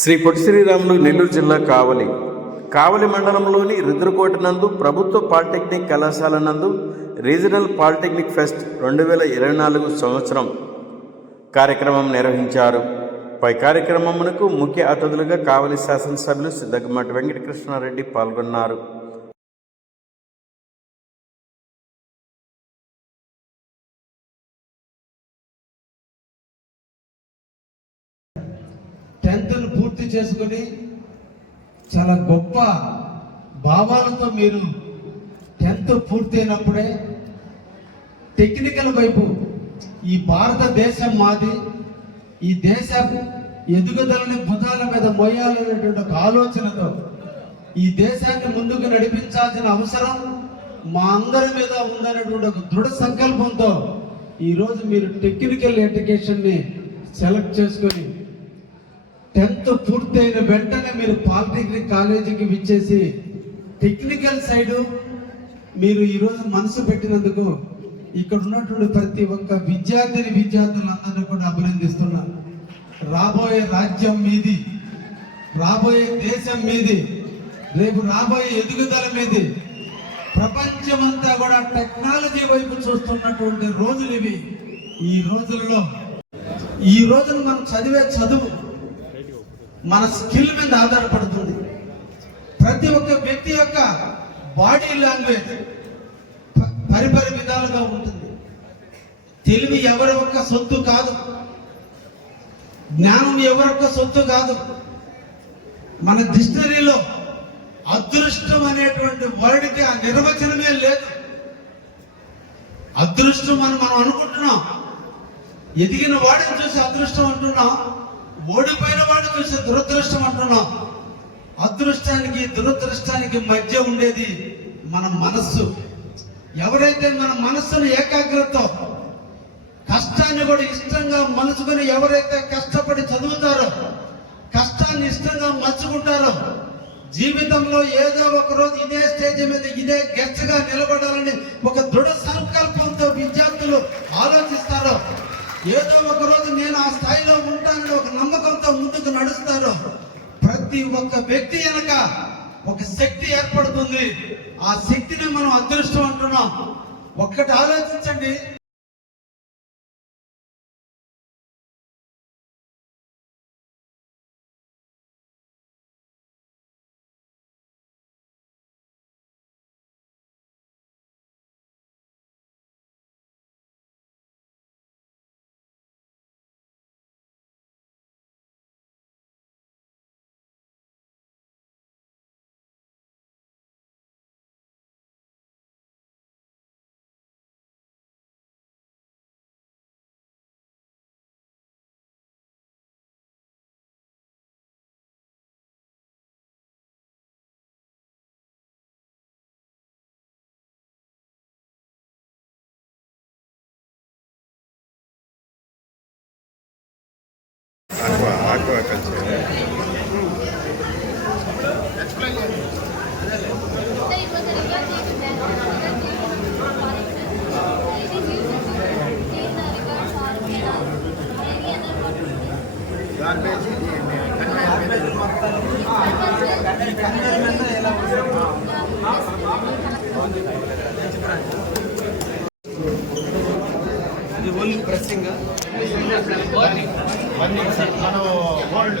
శ్రీ పొట్టి శ్రీరాములు నెల్లూరు జిల్లా కావలి. కావలి మండలంలోని రుద్రకోట నందు ప్రభుత్వ పాలిటెక్నిక్ కళాశాల నందు రీజనల్ పాలిటెక్నిక్ ఫెస్ట్ రెండు వేల ఇరవై నాలుగు సంవత్సరం కార్యక్రమం నిర్వహించారు. పై కార్యక్రమమునకు ముఖ్య అతిథులుగా కావలి శాసనసభ్యులు సిద్ధగమటి వెంకటకృష్ణారెడ్డి పాల్గొన్నారు. చేసుకుని చాలా గొప్ప భావాలతో మీరు టెన్త్ పూర్తయినప్పుడే టెక్నికల్ వైపు ఈ భారతదేశం మాది ఈ దేశ ఎదుగుదలని భుజాల మీద మోయాలనేటువంటి ఒక ఆలోచనతో ఈ దేశాన్ని ముందుకు నడిపించాల్సిన అవసరం మా అందరి మీద ఉందనేటువంటి ఒక దృఢ సంకల్పంతో ఈరోజు మీరు టెక్నికల్ ఎడ్యుకేషన్ని సెలెక్ట్ చేసుకొని టెన్త్ పూర్తయిన వెంటనే మీరు పాలిటెక్నిక్ కాలేజీకి విచ్చేసి టెక్నికల్ సైడు మీరు ఈరోజు మనసు పెట్టినందుకు ఇక్కడ ఉన్నటువంటి ప్రతి ఒక్క విద్యార్థిని విద్యార్థులందరినీ కూడా అభినందిస్తున్నాను రాబోయే రాజ్యం మీది రాబోయే దేశం మీది రేపు రాబోయే ఎదుగుదల మీది ప్రపంచమంతా కూడా టెక్నాలజీ వైపు చూస్తున్నటువంటి రోజులు ఇవి. ఈ రోజుల్లో ఈ రోజున మనం చదివే చదువు మన స్కిల్ మీద ఆధారపడుతుంది. ప్రతి ఒక్క వ్యక్తి యొక్క బాడీ లాంగ్వేజ్ పరిపరి విధాలుగా ఉంటుంది. తెలివి ఎవరి ఒక్క సొత్తు కాదు. జ్ఞానం ఎవరొక్క సొత్తు కాదు. మన డిక్షనరీలో అదృష్టం అనేటువంటి వర్డ్కి ఆ నిర్వచనమే లేదు. అదృష్టం అని మనం అనుకుంటున్నాం. ఎదిగిన వాడిని చూసి అదృష్టం అంటున్నాం. ఓడిపోయిన వాడు చూసి దురదృష్టం అంటున్నాం. అదృష్టానికి దురదృష్టానికి మధ్య ఉండేది మన మనస్సు. ఎవరైతే మన మనస్సును ఏకాగ్రత కష్టాన్ని కూడా ఇష్టంగా మలుచుకొని ఎవరైతే కష్టపడి చదువుతారో కష్టాన్ని ఇష్టంగా మలుచుకుంటారో జీవితంలో ఏదో ఒక రోజు ఇదే స్టేజ్ మీద ఇదే గెస్ట్గా నిలబడాలని ఒక దృఢ సంకల్పంతో విద్యార్థులు ఆలోచిస్తారో ఏదో ఒక రోజు నేను ఆ స్థాయిలో ఉంటానని ఒక నమ్మకంతో ముందుకు నడుస్తారో ప్రతి ఒక్క వ్యక్తి వెనక ఒక శక్తి ఏర్పడుతుంది. ఆ శక్తిని మనం అదృష్టం అంటున్నాం. ఒక్కటి ఆలోచించండి. ఆక్వా ఆక్వా కల్చర్ ఇది ఓన్లీ ప్రెస్సింగ్ మనం వరల్డ్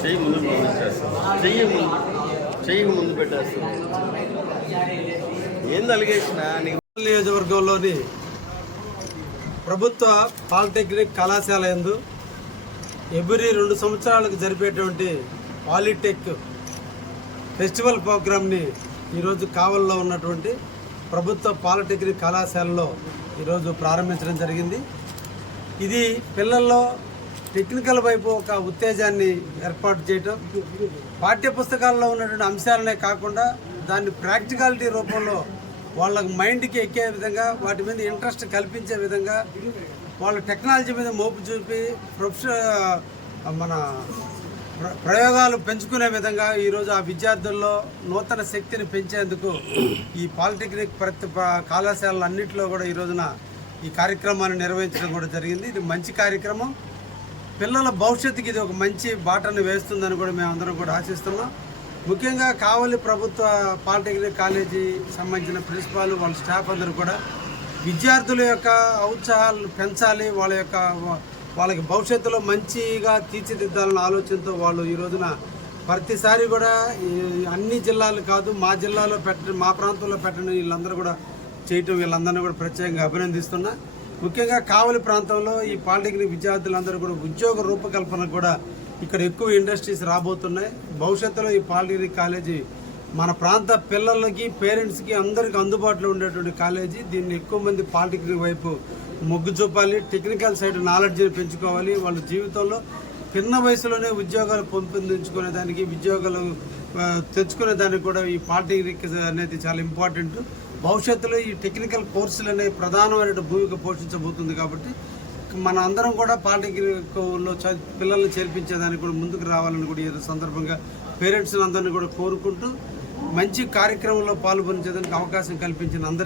చెయ్యి ముందు చెయ్యి ముందు చెయ్యి ముందు పెట్టేస్తాను. ఏంది అలిగేషన్? నియోజకవర్గంలోని ప్రభుత్వ పాలిటెక్నిక్ కళాశాల ఎందు ఎవ్రీ రెండు సంవత్సరాలకు జరిపేటువంటి పాలిటెక్ ఫెస్టివల్ ప్రోగ్రామ్ని ఈరోజు కావల్లో ఉన్నటువంటి ప్రభుత్వ పాలిటెక్నిక్ కళాశాలలో ఈరోజు ప్రారంభించడం జరిగింది. ఇది పిల్లల్లో టెక్నికల్ వైపు ఒక ఉత్తేజాన్ని ఏర్పాటు చేయటం పాఠ్య పుస్తకాల్లో ఉన్నటువంటి అంశాలనే కాకుండా దాన్ని ప్రాక్టికాలిటీ రూపంలో వాళ్ళకి మైండ్కి ఎక్కే విధంగా వాటి మీద ఇంట్రెస్ట్ కల్పించే విధంగా వాళ్ళ టెక్నాలజీ మీద మోపు చూపి ప్రొఫెషన్ మన ప్ర- ప్రయోగాలు పెంచుకునే విధంగా ఈరోజు ఆ విద్యార్థుల్లో నూతన శక్తిని పెంచేందుకు ఈ పాలిటెక్నిక్ ప్రతి కళాశాలలు అన్నింటిలో కూడా ఈ రోజున ఈ కార్యక్రమాన్ని నిర్వహించడం కూడా జరిగింది. ఇది మంచి కార్యక్రమం. పిల్లల భవిష్యత్తుకి ఇది ఒక మంచి బాటను వేస్తుందని కూడా మేమందరం కూడా ఆశిస్తున్నాం. ముఖ్యంగా కావలి ప్రభుత్వ పాలిటెక్నిక్ కాలేజీ సంబంధించిన ప్రిన్సిపాల్ వాళ్ళ స్టాఫ్ అందరూ కూడా విద్యార్థుల యొక్క ఉత్సాహాలను పెంచాలి వాళ్ళ యొక్క వాళ్ళకి భవిష్యత్తులో మంచిగా తీర్చిదిద్దాలన్న ఆలోచనతో వాళ్ళు ఈ రోజున ప్రతిసారి కూడా అన్ని జిల్లాలు కాదు మా జిల్లాలో పెట్ట మా ప్రాంతంలో పెట్టడం వీళ్ళందరూ కూడా చేయటం వీళ్ళందరినీ కూడా ప్రత్యేకంగా అభినందిస్తున్నా. ముఖ్యంగా కావలి ప్రాంతంలో ఈ పాలిటెక్నిక్ విద్యార్థులందరూ కూడా ఉద్యోగ రూపకల్పన కూడా ఇక్కడ ఎక్కువ ఇండస్ట్రీస్ రాబోతున్నాయి. భవిష్యత్తులో ఈ పాలిటెక్నిక్ కాలేజీ మన ప్రాంత పిల్లలకి పేరెంట్స్కి అందరికి అందుబాటులో ఉండేటువంటి కాలేజీ. దీన్ని ఎక్కువ మంది పాలిటెక్నిక్ వైపు మొగ్గు చూపాలి. టెక్నికల్ సైడ్ నాలెడ్జ్ని పెంచుకోవాలి. వాళ్ళ జీవితంలో చిన్న వయసులోనే ఉద్యోగాలు పెంపొందించుకునే దానికి ఉద్యోగాలు తెచ్చుకునే దానికి కూడా ఈ పాలిటెక్నిక్ అనేది చాలా ఇంపార్టెంట్ భవిష్యత్తులో ఈ టెక్నికల్ కోర్సులు అనేవి ప్రధానమైన భూమిక పోషించబోతుంది కాబట్టి మన అందరం కూడా పాలిటెక్నిక్లో చ- పిల్లల్ని చేర్పించేదానికి కూడా ముందుకు రావాలని కూడా ఈ సందర్భంగా పేరెంట్స్ అందరినీ కూడా కోరుకుంటూ మంచి కార్యక్రమంలో పాల్గొనేదానికి అవకాశం కల్పించిన అందరి